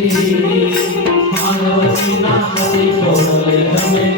Thank you.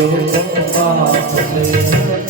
Thank you.